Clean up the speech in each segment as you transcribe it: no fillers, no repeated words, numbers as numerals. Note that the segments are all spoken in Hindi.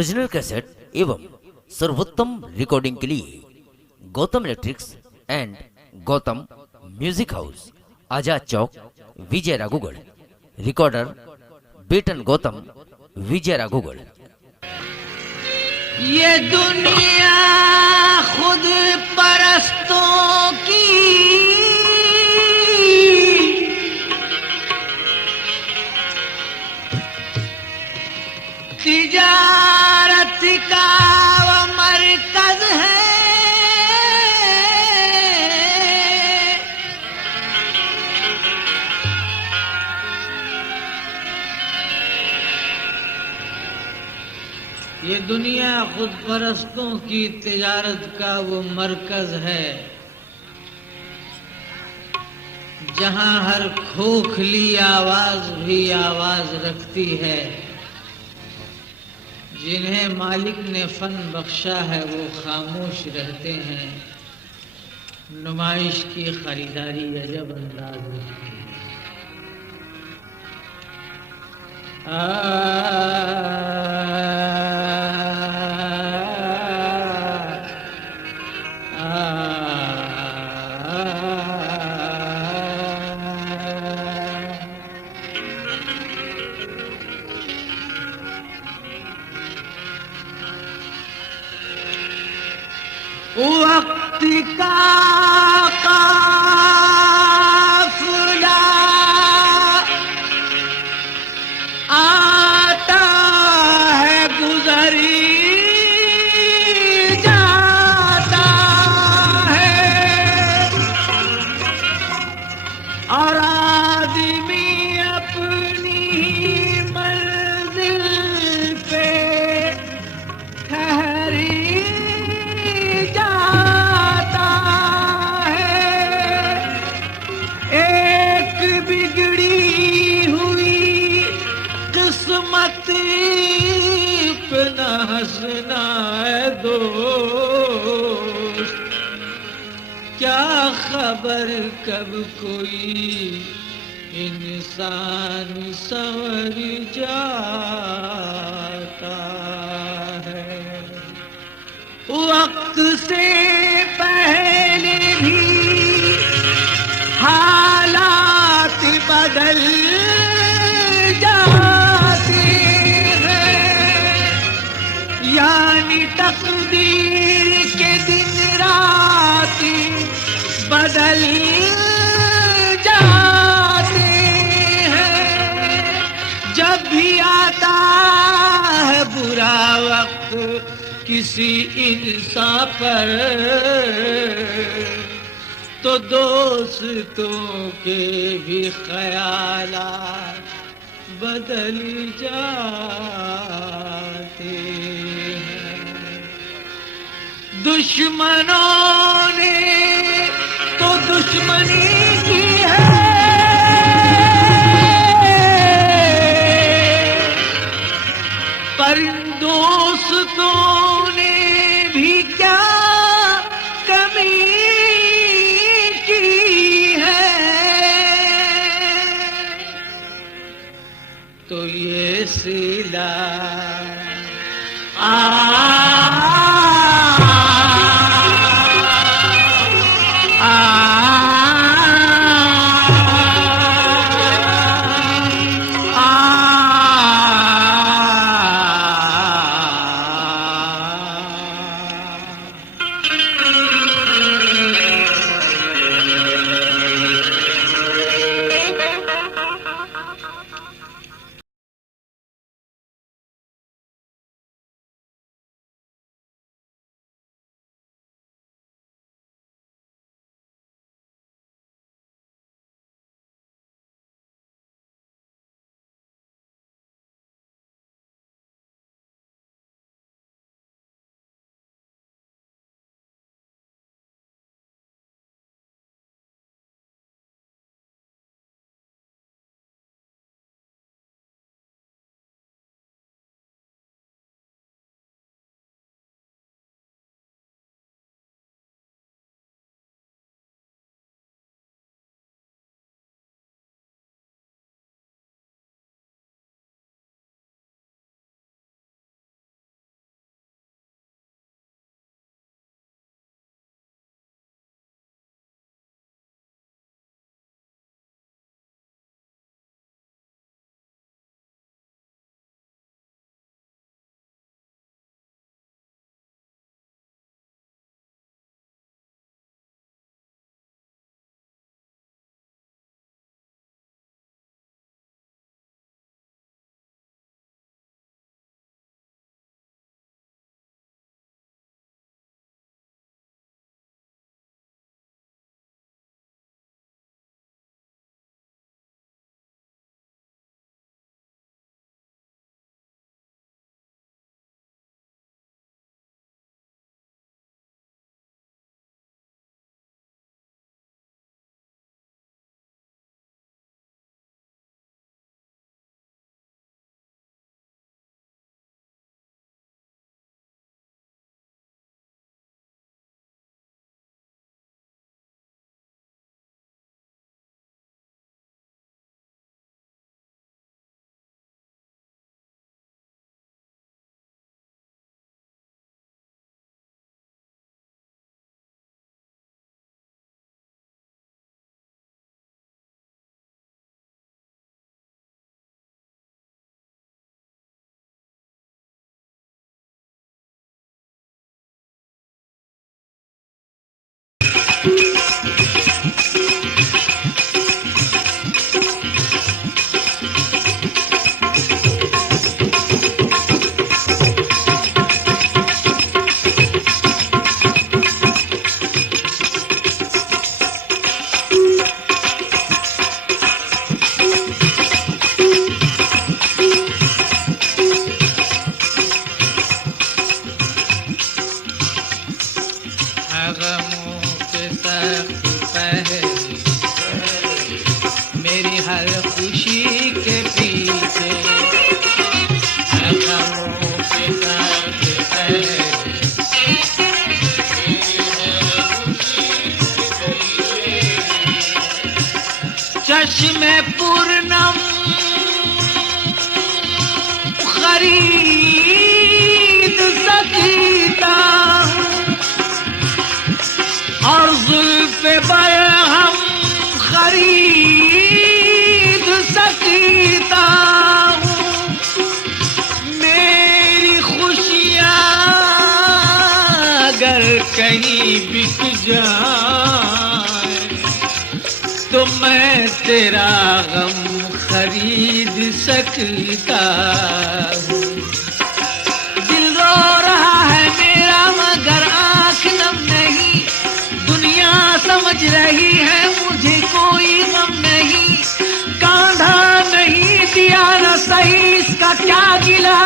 ओरिजिनल कैसेट एवं सर्वोत्तम रिकॉर्डिंग के लिए Gautam electrics and Gautam music house, Azad Chowk, Vijay Raghogarh. Recorder बेटन गौतम, विजय राघोगढ़। ये दुनिया खुद परस्तों की तिजारत का वो मरकज है। ये दुनिया खुद परस्तों की तिजारत का वो मरकज है, जहां हर खोखली आवाज भी आवाज रखती है। जिन्हें मालिक ने फन बख्शा है वो खामोश रहते हैं। नुमाइश की खरीदारी अजब अंदाज में। वक्त का काफिला आता है, गुजरी जाता है, और आदमी अपनी मंजिल पे ठहरी हंसना है दोस्त। क्या खबर कब कोई इंसान संवर जाता है। वक्त से पहले भी हालात बदल यानी तकदीर के दिन रात बदल जाते हैं। जब भी आता है बुरा वक्त किसी इंसान पर, तो दोस्तों के भी ख्यालात बदल जाते हैं। दुश्मनों ने तो दुश्मनी की है, पर दोस्तों ने भी क्या कमी की है। तो ये सिला पहले मेरी हर खुशी के पीछे है गमों के दर्द पहले चश्मे पूर्णम खरीद सकता और जुल्फ़े बरहम खरीद सकता हूँ। मेरी खुशियाँ अगर कहीं बिक जाए तो मैं तेरा गम खरीद सकता हूँ। दिल रो रहा है मेरा मगर आँख नम नहीं, दुनिया समझ रही है मुझे कोई गम नहीं, कांधा नहीं दिया न सही इसका क्या गिला,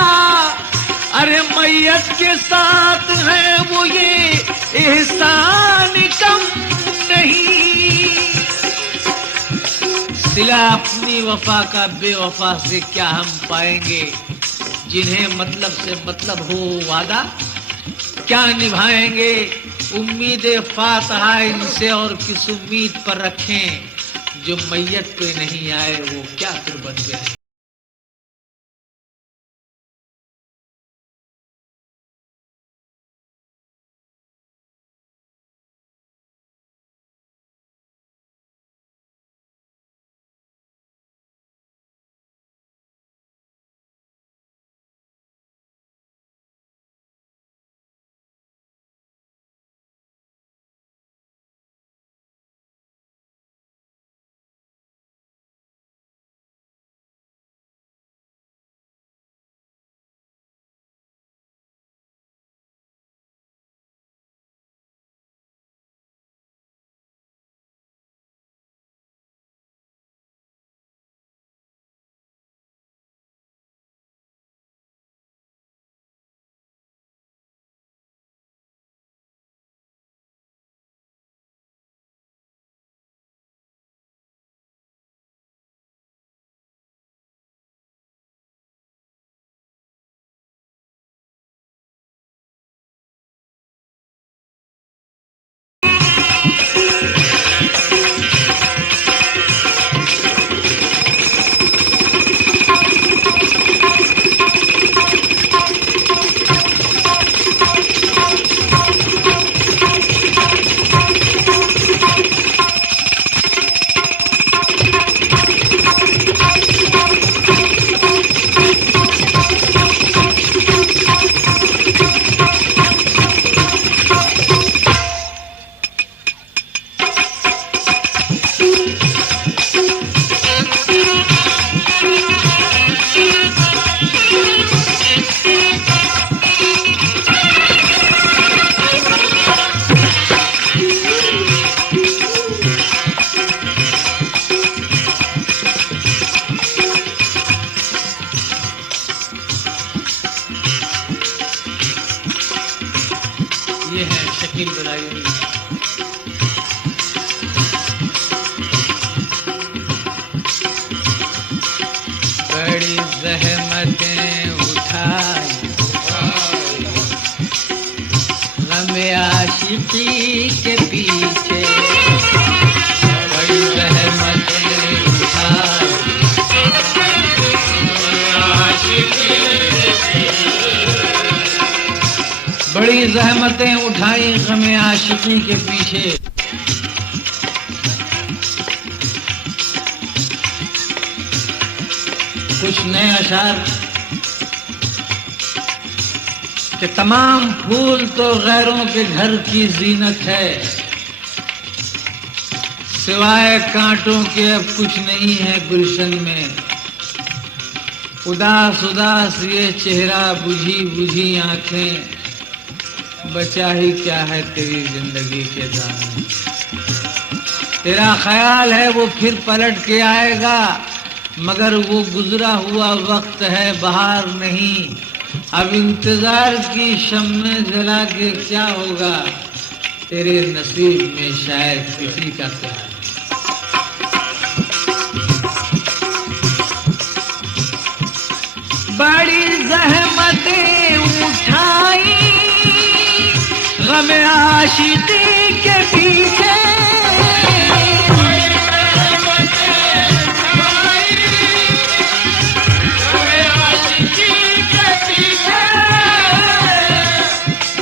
अरे मैयत के साथ है वो ये एहसान कम नहीं। सिला अपनी वफा का बेवफा से क्या हम पाएंगे, जिन्हें मतलब से मतलब हो वादा क्या निभाएंगे। उम्मीदें फातहा इनसे और किस उम्मीद पर रखें, जो मैयत पे नहीं आए वो क्या फिर बन गए। ये है शकील बलाई। बड़ी ज़हमतें उठाई गम आशिकी के पीछे, बड़ी ज़हमतें उठाई बड़ी ज़हमतें उठाई गम आशिकी के पीछे। कुछ नए अशार कि तमाम फूल तो गैरों के घर की जीनत है, सिवाय कांटों के अब कुछ नहीं है गुलशन में। उदास उदास ये चेहरा, बुझी बुझी आंखें, बचा ही क्या है तेरी जिंदगी के दामन। तेरा ख्याल है वो फिर पलट के आएगा, मगर वो गुजरा हुआ वक्त है, बहार नहीं। अब इंतजार की शम्में जला के क्या होगा, तेरे नसीब में शायद किसी का प्यार। बड़ी जहमतें उठाई गम आशिकी के पीछे,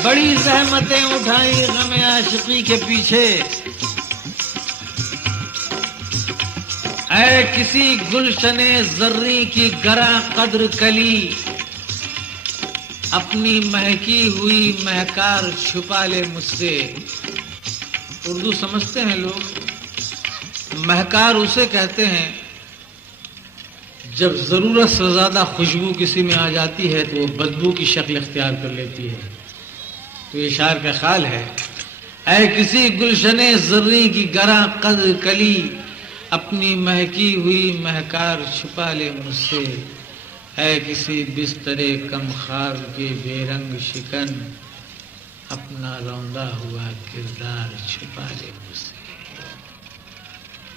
बड़ी जहमतें उठाई गम आशिकी के पीछे। ऐ किसी गुलशने ज़र्री की गरा कद्र कली, अपनी महकी हुई महकार छुपा ले मुझसे। उर्दू समझते हैं लोग। महकार उसे कहते हैं जब जरूरत से ज्यादा खुशबू किसी में आ जाती है तो वो बदबू की शक्ल इख्तियार कर लेती है। तो ये शायर का ख्याल है, ऐ किसी गुलशने ज़र्री की गरा कद्र कली, अपनी महकी हुई महकार छुपा ले मुझसे। है किसी बिस्तरे कम ख्वाब के बेरंग शिकन, अपना रौंदा हुआ किरदार छुपा ले मुझसे।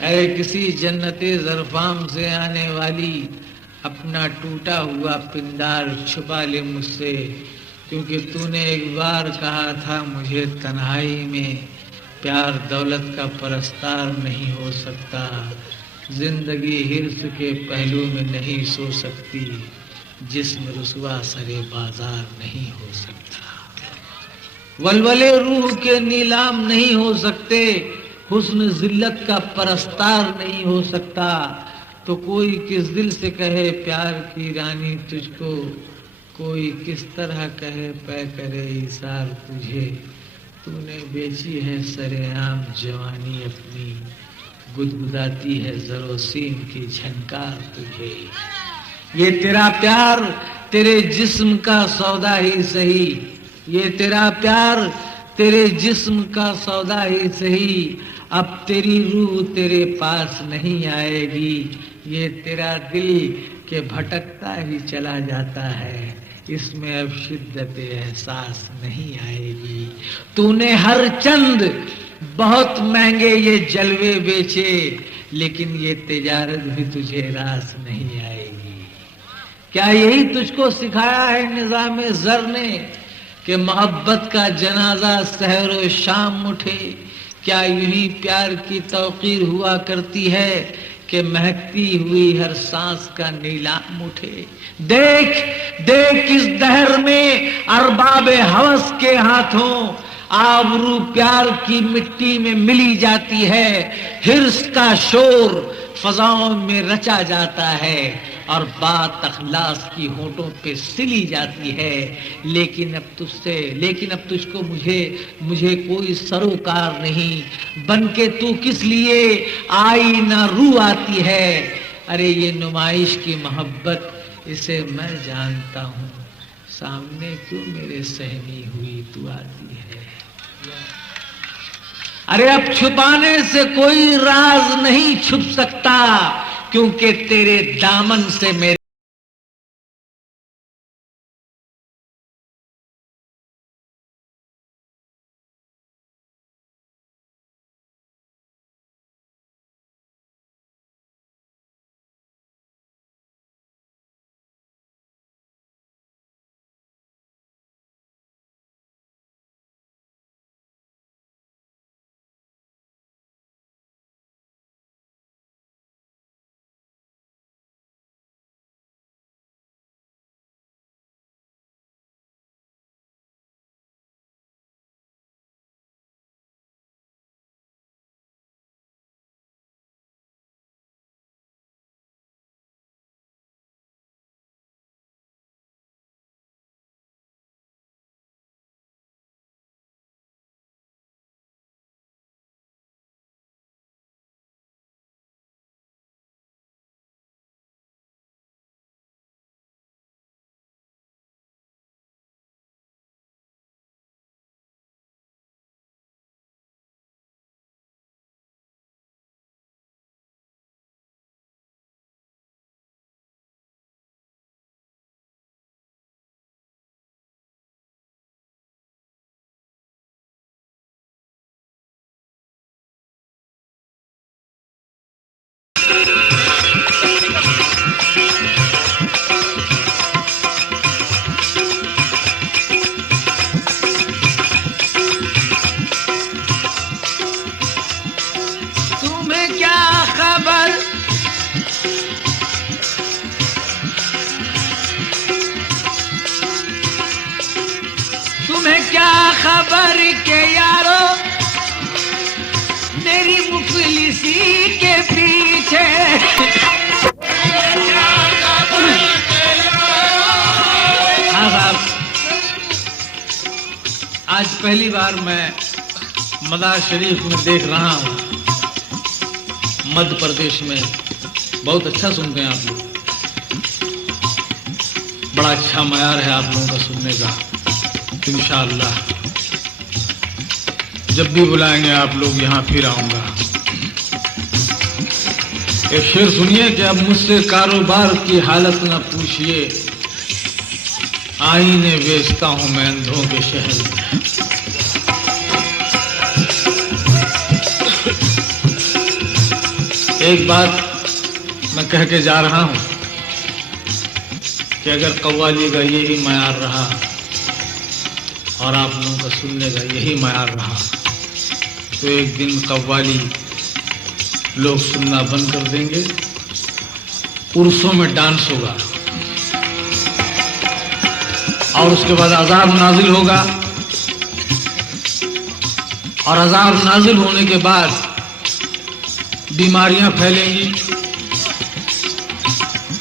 है किसी जन्नते ज़रफ़ाम से आने वाली, अपना टूटा हुआ पिंडार छुपा ले मुझसे। क्योंकि तूने एक बार कहा था मुझे तन्हाई में, प्यार दौलत का परस्तार नहीं हो सकता, जिंदगी हिर्स के पहलू में नहीं सो सकती, जिस्म रुसवा सरे बाजार नहीं हो सकता। वलवले रूह के नीलाम नहीं हो सकते, हुस्न जिल्लत का परस्तार नहीं हो सकता। तो कोई किस दिल से कहे प्यार की रानी तुझको, कोई किस तरह कहे पै करे इसार तुझे। तूने बेची है सरेआम जवानी अपनी, गुदगुदाती है जरोसीम की झनकार तुझे। ये तेरा प्यार तेरे जिस्म का सौदा ही सही, ये तेरा प्यार तेरे जिस्म का सौदा ही सही। अब तेरी रूह तेरे पास नहीं आएगी, ये तेरा दिल के भटकता ही चला जाता है, इसमें अब शिद्दत एहसास नहीं आएगी। तूने हर चंद बहुत महंगे ये जलवे बेचे, लेकिन ये तिजारत भी तुझे रास नहीं आएगी। क्या यही तुझको सिखाया है निजाम ज़र ने कि मोहब्बत का जनाजा सहर शाम उठे? क्या यही प्यार की तौकीर हुआ करती है कि महकती हुई हर सांस का नीलाम उठे? देख देख इस दहर में अरबाबे हवस के हाथों आबरू प्यार की मिट्टी में मिली जाती है, हिर्स का शोर फजाओं में रचा जाता है और बात अखलास की होठों पे सिली जाती है। लेकिन अब तुझको मुझे कोई सरोकार नहीं, बनके तू किस लिए आई ना रू आती है। अरे ये नुमाइश की मोहब्बत इसे मैं जानता हूँ, सामने क्यों मेरे सहमी हुई तू आती है। अरे अब छुपाने से कोई राज नहीं छुप सकता, क्योंकि तेरे दामन से मेरे खबर के यारो मेरी मुफलिसी के पीछे। हाँ साहब, आज पहली बार मैं मदार शरीफ में देख रहा हूँ, मध्य प्रदेश में। बहुत अच्छा सुनते हैं आप लोग, बड़ा अच्छा मयार है आप लोगों का सुनने का। इंशाअल्लाह जब भी बुलाएंगे आप लोग यहाँ फिर आऊंगा। एक शेर सुनिए कि अब मुझसे कारोबार की हालत न पूछिए, आईने बेचता हूं मैं अंधों के शहर में। एक बात मैं कह के जा रहा हूं कि अगर कव्वाली का यही मयार रहा और आप लोगों का सुनने का यही मयार रहा तो एक दिन कव्वाली लोग सुनना बंद कर देंगे, उर्सों में डांस होगा और उसके बाद अज़ाब नाजिल होगा और अज़ाब नाजिल होने के बाद बीमारियां फैलेंगी।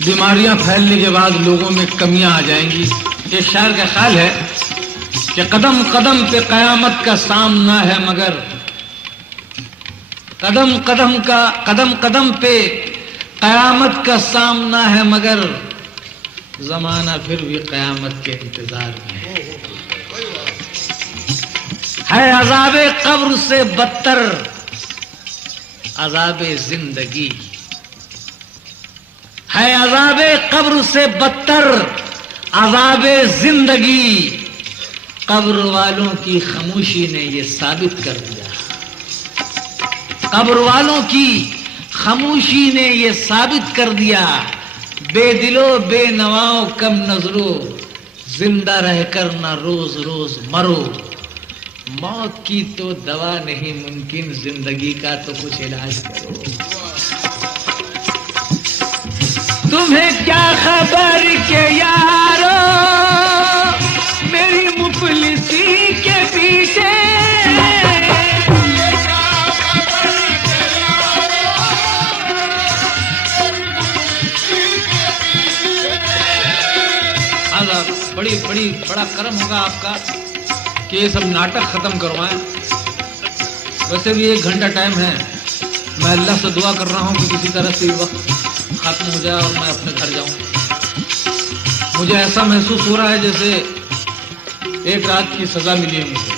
बीमारियां फैलने के बाद लोगों में कमियां आ जाएंगी। ये शायर का ख्याल है कि कदम कदम पे कयामत का सामना है, मगर कदम कदम पे कयामत का सामना है, मगर जमाना फिर भी कयामत के इंतजार में है अज़ाबे कब्र से बदतर अज़ाबे जिंदगी, है अज़ाबे कब्र से बदतर अज़ाबे जिंदगी। कब्र वालों की खामोशी ने ये साबित कर दिया, कब्र वालों की खामोशी ने ये साबित कर दिया, बेदिलो बेनवाओ कम नजरो, जिंदा रहकर ना रोज रोज मरो। मौत की तो दवा नहीं मुमकिन, जिंदगी का तो कुछ इलाज करो। तुम्हें क्या खबर के यारो मेरी मुफलिसी के पीछे। बड़ा कर्म होगा आपका कि ये सब नाटक खत्म करवाएं। वैसे भी 1 घंटा टाइम है, मैं अल्लाह से दुआ कर रहा हूँ कि किसी तरह से वक्त खत्म हो जाए और मैं अपने घर जाऊं। मुझे ऐसा महसूस हो रहा है जैसे 1 रात की सजा मिली है मुझे।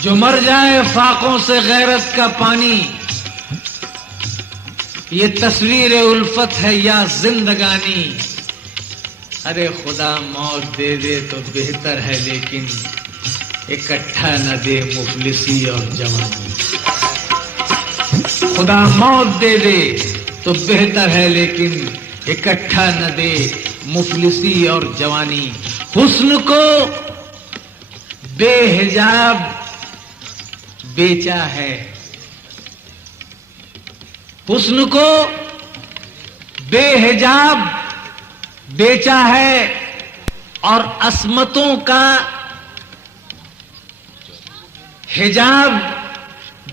जो मर जाए फाकों से गैरत का पानी, ये तस्वीर उल्फत है या जिंदगानी। अरे खुदा मौत दे दे तो बेहतर है, लेकिन इकट्ठा न दे मुफलिसी और जवानी। खुदा मौत दे दे तो बेहतर है, लेकिन इकट्ठा न दे मुफलिसी और जवानी। हुस्न को बेहिजाब बेचा है, हुस्न को बेहिजाब बेचा है, और अस्मतों का हिजाब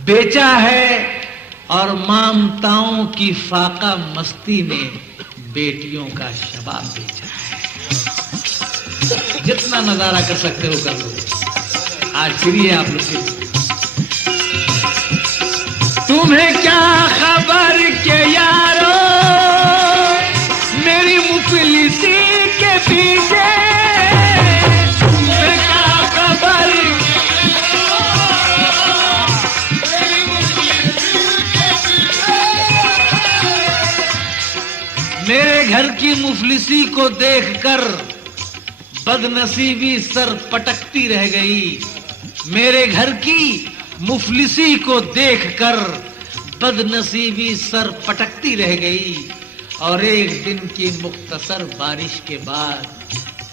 बेचा है, और मामताओं की फाका मस्ती में बेटियों का शबाब बेचा है। जितना नजारा कर सकते हो कर लो। आज फ्री है आप लोग के। तुम्हें क्या खबर के यारो मेरी मुफलिसी के पीछे। तुम्हें क्या खबर मेरे घर की मुफलिसी को देखकर बदनसीबी सर पटकती रह गई। मेरे घर की मुफलिसी को देखकर बदनसीबी सर पटकती रह गई, और एक दिन की मुख्तसर बारिश के बाद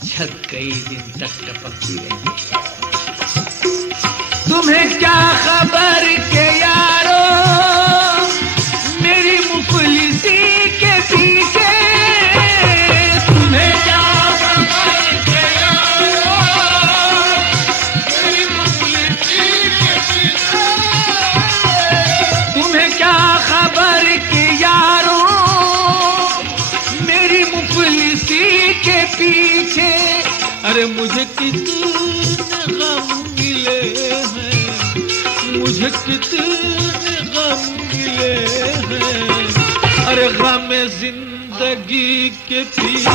छत कई दिन तक टपकती रह गई। तुम्हें क्या खबर के यारो मेरी मुफलिसी के पीछे, तुम्हें क्या खबर के यारो मेरी मुफलिसी के पीछे, तुम्हें क्या खबर के यारो मेरी मुफलिसी के पीछे। अरे मुझे कितने गम मिले हैं, मुझे कितने गम मिले हैं, अरे गम जिंदगी के पीछे।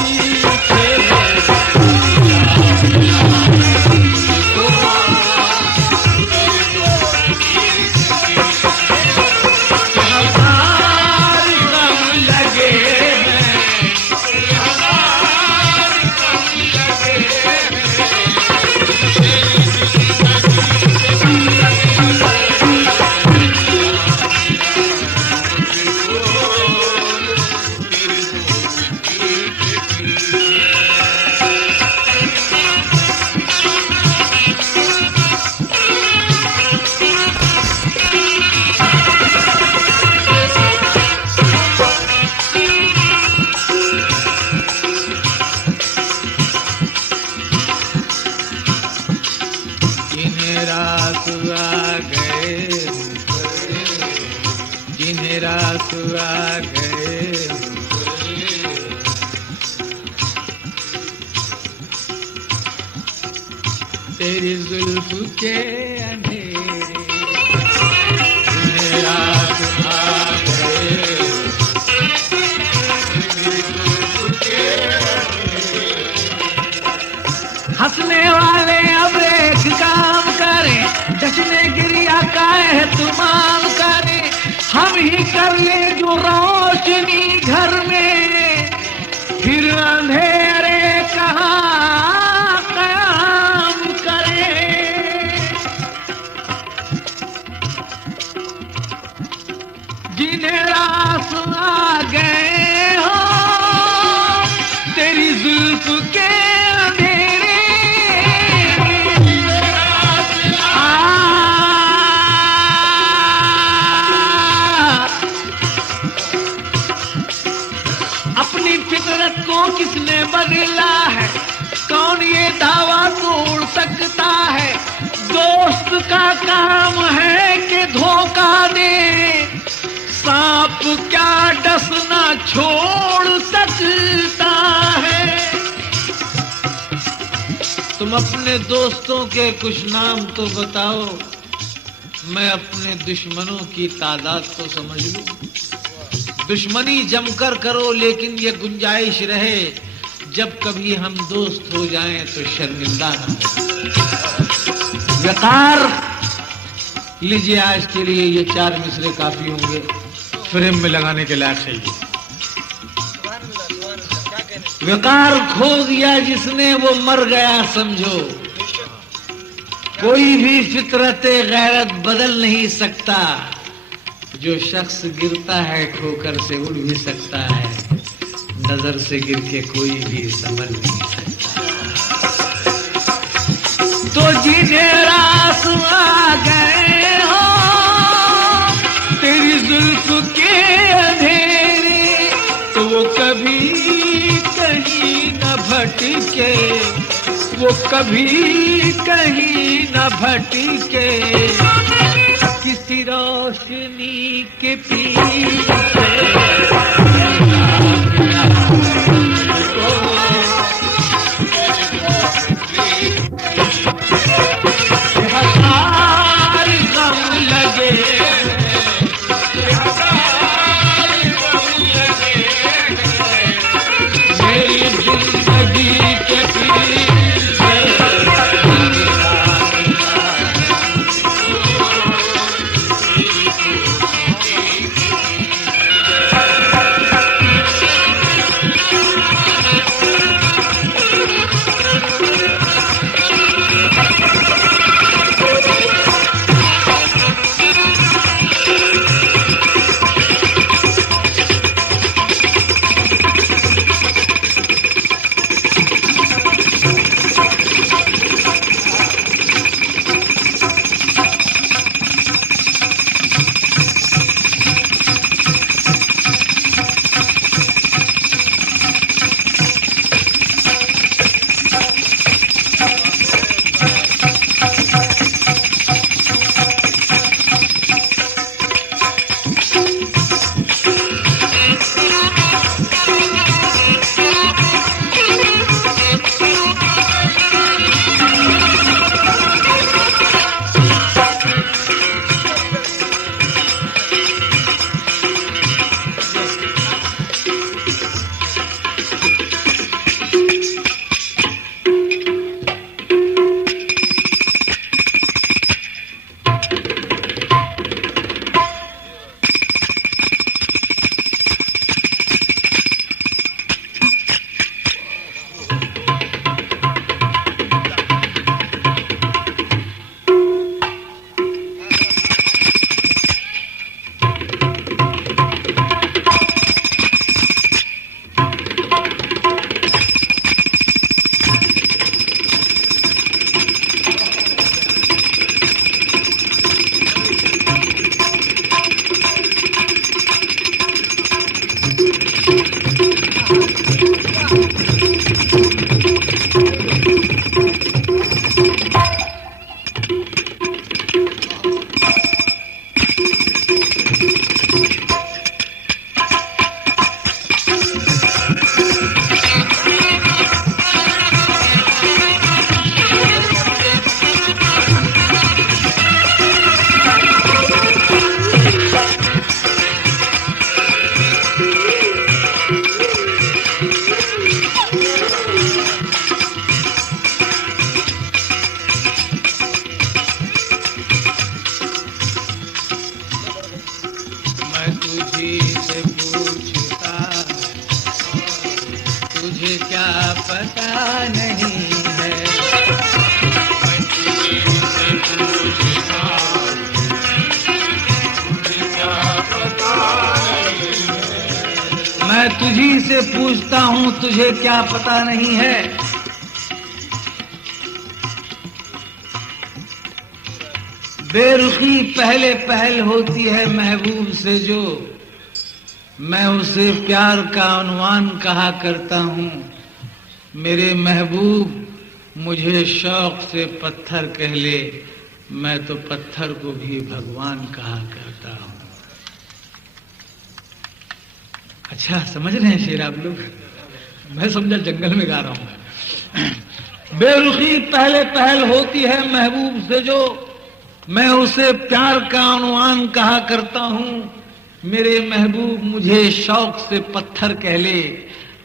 रात आ गए तेरी जुल्फ के अंधेरे, रात आ गए हंसने वाले अब एक काम करें, जश्न गिरिया का एहतमाम करें, हम ही कर ले जो रोशनी घर में, फिर अंधेरे कहाँ कयाम करें। जिन्हें रास आ गए हो तेरी जुल्फ के को किसने बदला है, कौन ये दावा तोड़ सकता है। दोस्त का काम है कि धोखा दे, सांप क्या डसना छोड़ सकता है। तुम अपने दोस्तों के कुछ नाम तो बताओ, मैं अपने दुश्मनों की तादाद तो समझ लूं। दुश्मनी जमकर करो लेकिन ये गुंजाइश रहे, जब कभी हम दोस्त हो जाएं तो शर्मिंदा ना हो। वकार लीजिए, आज के लिए ये 4 मिसरे काफी होंगे, फ्रेम में लगाने के लायक है। वकार खो दिया जिसने वो मर गया समझो, कोई भी फितरते गैरत बदल नहीं सकता। जो शख्स गिरता है ठोकर से उड़ भी सकता है, नजर से गिर के कोई भी संभल नहीं सकता। तो जिन्हें रास आ गए हो तेरी जुल्फ के अंधेरे, तो वो कभी कहीं न भटके, वो कभी कहीं न भटके, किसी रोशनी के पीछे। हजार गम लगे, मेरी जिंदगी के पीछे। तुझे क्या पता नहीं है। मैं तुझे से पूछता तुझे क्या पता नहीं है। मैं तुझी से पूछता हूं तुझे क्या पता नहीं है। बेरुखी पहले पहल होती है महबूब से जो, मैं उसे प्यार का अनुमान कहा करता हूं। मेरे महबूब मुझे शौक से पत्थर कह ले, मैं तो पत्थर को भी भगवान कहा करता हूं। अच्छा समझ रहे हैं शेर आप लोग? मैं समझा जंगल में गा रहा हूं। बेरुखी पहले पहल होती है महबूब से जो, मैं उसे प्यार का अनुमान कहा करता हूं। मेरे महबूब मुझे शौक से पत्थर कह ले,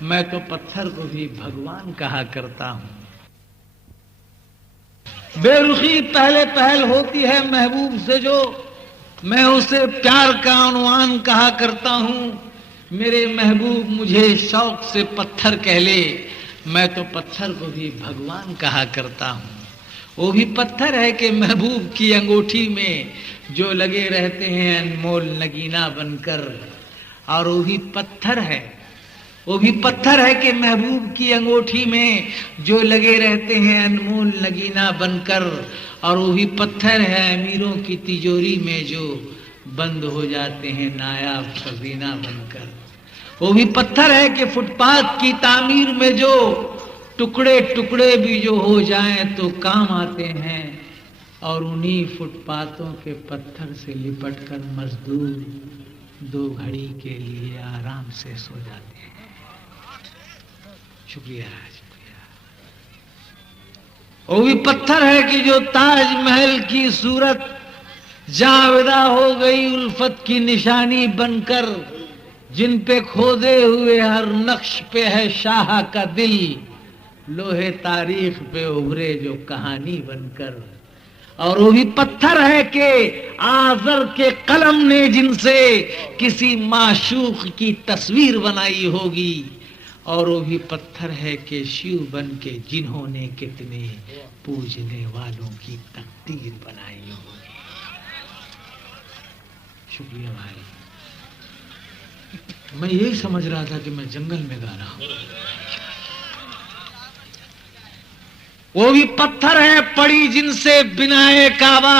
मैं तो पत्थर को भी भगवान कहा करता हूं। बेरुखी पहले पहल होती है महबूब से जो, मैं उसे प्यार का अनुमान कहा करता हूं। मेरे महबूब मुझे शौक से पत्थर कह ले, मैं तो पत्थर को भी भगवान कहा करता हूं। वो भी पत्थर है कि महबूब की अंगूठी में जो लगे रहते हैं अनमोल नगीना बनकर, और वो भी पत्थर है, वो भी पत्थर है कि महबूब की अंगूठी में जो लगे रहते हैं अनमोल नगीना बनकर, और वो भी पत्थर है अमीरों की तिजोरी में जो बंद हो जाते हैं नायाब खजीना बनकर। वो भी पत्थर है कि फुटपाथ की तामीर में जो टुकड़े टुकड़े भी जो हो जाएं तो काम आते हैं, और उन्हीं फुटपाथों के पत्थर से लिपटकर मजदूर 2 घड़ी के लिए आराम से सो जाते हैं। शुक्रिया शुक्रिया। वो भी पत्थर है कि जो ताजमहल की सूरत जाविदा हो गई उल्फत की निशानी बनकर, जिन पे खोदे हुए हर नक्श पे है शाह का दिल, लोहे तारीख पे उभरे जो कहानी बनकर। और वो भी पत्थर है कि आजर के कलम ने जिनसे किसी माशूक की तस्वीर बनाई होगी, और वो भी पत्थर है कि शिव बन के जिन्होंने कितने पूजने वालों की तकदीर बनाई होगी। शुक्रिया भाई। मैं यही समझ रहा था कि मैं जंगल में गा रहा हूं। वो भी पत्थर है पड़ी जिनसे बिनाए काबा,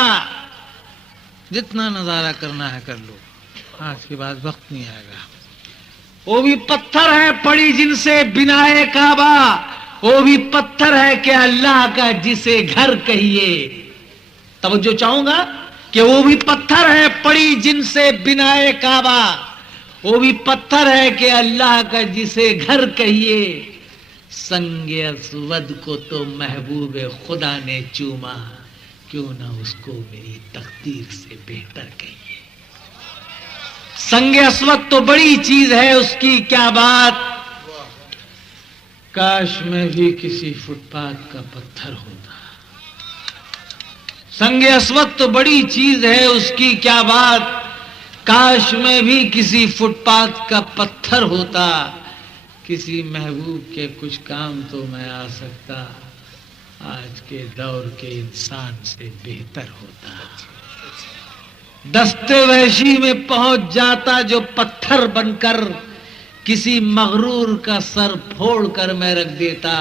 जितना नजारा करना है कर लो, आज के बाद वक्त नहीं आएगा। वो भी पत्थर है पड़ी जिनसे बिनाए काबा, वो भी पत्थर है कि अल्लाह का जिसे घर कहिए। तवज्जो चाहूंगा कि वो भी पत्थर है पड़ी जिनसे बिनाए काबा, वो भी पत्थर है कि अल्लाह का जिसे घर कहिए। संगे अस्वद को तो महबूब खुदा ने चूमा, क्यों ना उसको मेरी तकदीर से बेहतर कहिए। संगे अस्वद तो बड़ी चीज है उसकी क्या बात, काश मैं भी किसी फुटपाथ का पत्थर होता। संगे अस्वद तो बड़ी चीज है उसकी क्या बात, काश मैं भी किसी फुटपाथ का पत्थर होता। किसी महबूब के कुछ काम तो मैं आ सकता, आज के दौर के इंसान से बेहतर होता। दस्ते वहशी में पहुंच जाता जो पत्थर बनकर, किसी मगरूर का सर फोड़ कर मैं रख देता,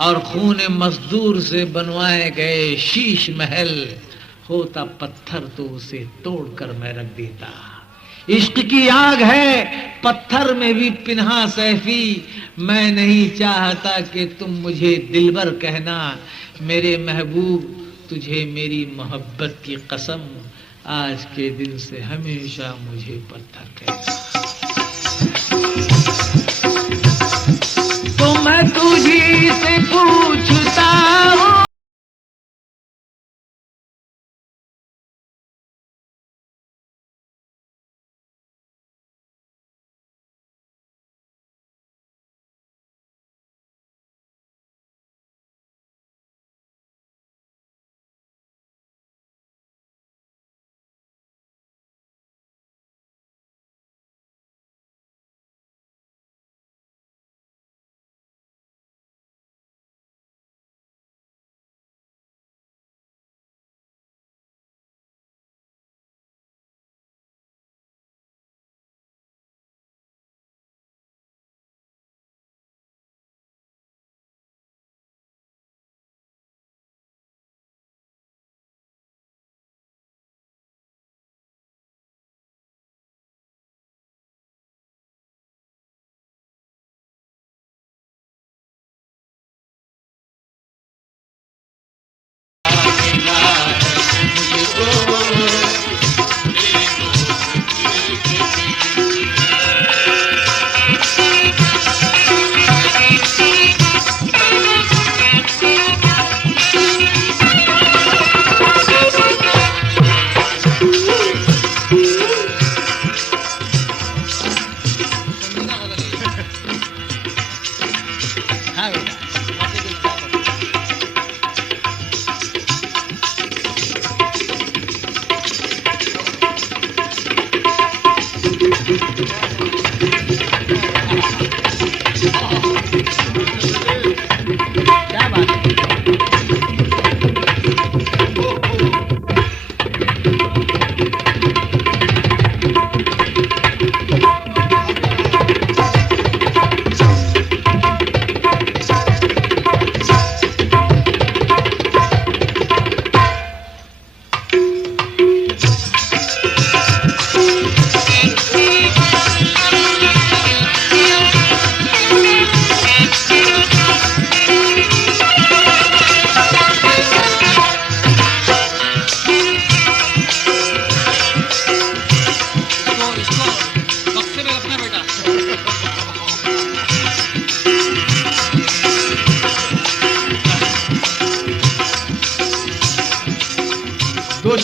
और खून मजदूर से बनवाए गए शीश महल होता पत्थर तो उसे तोड़कर मैं रख देता। इश्क की आग है पत्थर में भी पिन्हा सैफी, मैं नहीं चाहता कि तुम मुझे दिलबर कहना। मेरे महबूब तुझे मेरी मोहब्बत की कसम, आज के दिन से हमेशा मुझे पत्थर कहना। तो मैं तुझी से पूछता हूँ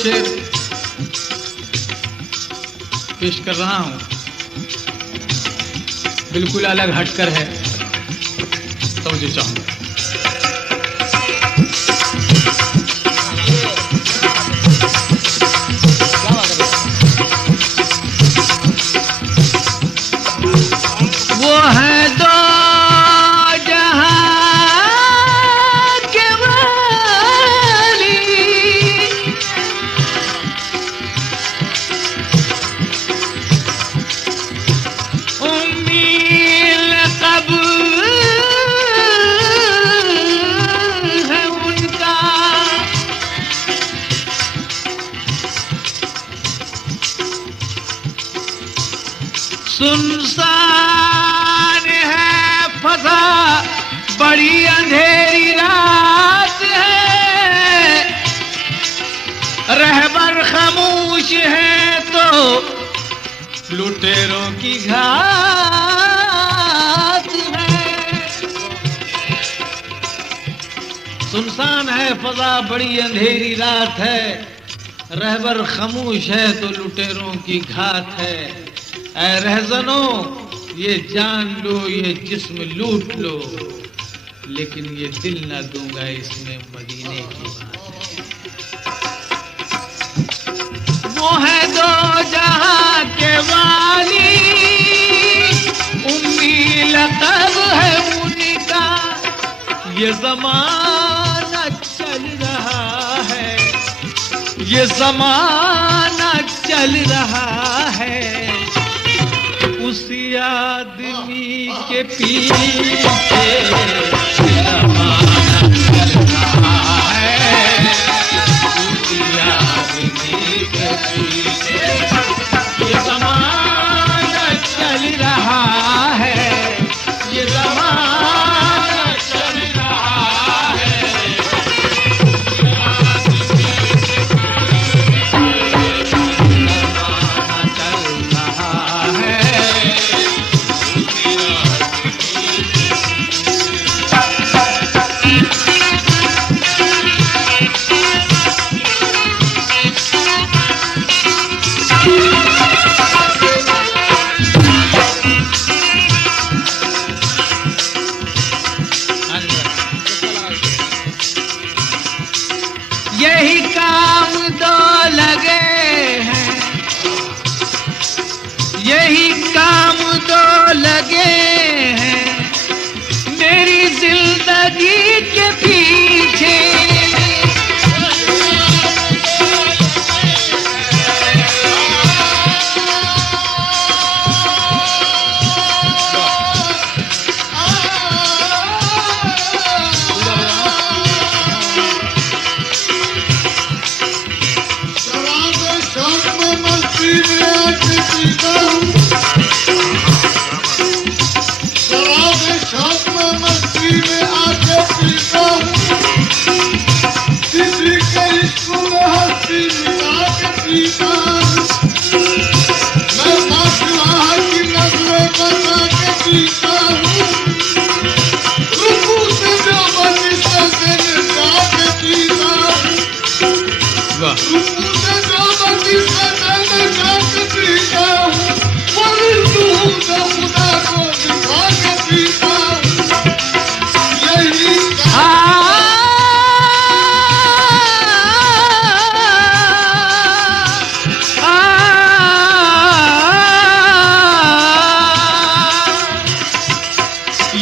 शेर पेश कर रहा हूं, बिल्कुल अलग हटकर है, समझे चाहूंगा। वो है दो जहां के वाली, उम्मीद कब है उनका, सुनसान है फसा बड़ी अंधेरी रात है, रहबर खामोश है तो लुटेरों की घात है। सुनसान है फजा बड़ी अंधेरी रात है, रहबर खामोश है तो लुटेरों की घात है। ऐ रहजनो ये जान लो ये जिस्म लूट लो, लेकिन ये दिल न दूंगा इसमें मदीने की बात है। वो है दो जहां के वाली, उम्मीद लक़ब है उनका, ये जमाना चल रहा है, ये जमाना चल रहा है, उसी आदमी के पीछे जमाना चल रहा है, उसी आदमी के पीछे ये जमाना चल रहा है, ये जमाना चल रहा है, जमाना चल रहा है। यही काम दो लगे हैं, यही काम दो लगे हैं, मेरी जिंदगी के पीछे।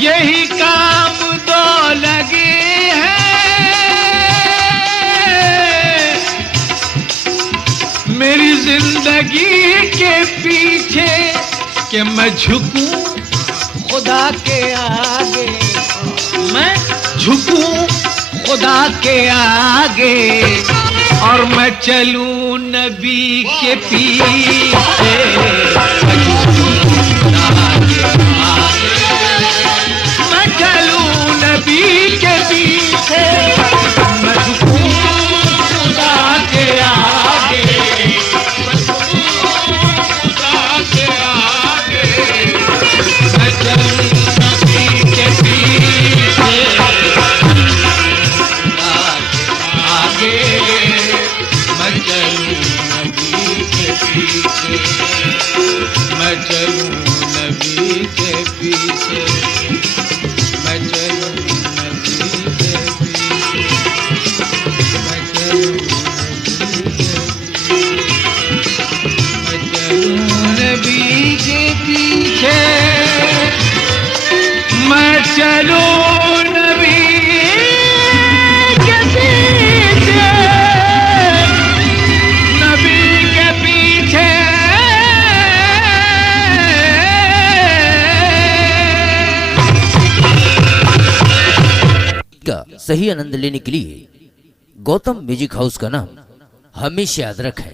यही काम दो लगे हैं, मेरी जिंदगी के पीछे, कि मैं झुकूं खुदा के आगे, मैं झुकूं खुदा के आगे, और मैं चलूं नबी के पीछे, मैं चलूं नबी के पीछे, मैं झुकूं खुदा के आगे, मैं झुकूं खुदा के आगे, मैं चलूं नबी के पीछे, खुदा के आगे, मैं चलूं पीछे मैं चलूं नबी के पीछे मैं चलूं नबी के पीछे मैं चलूं नबी के पीछे नबी के पीछे का सही आनंद लेने के लिए गौतम म्यूजिक हाउस का नाम हमेशा याद रखें।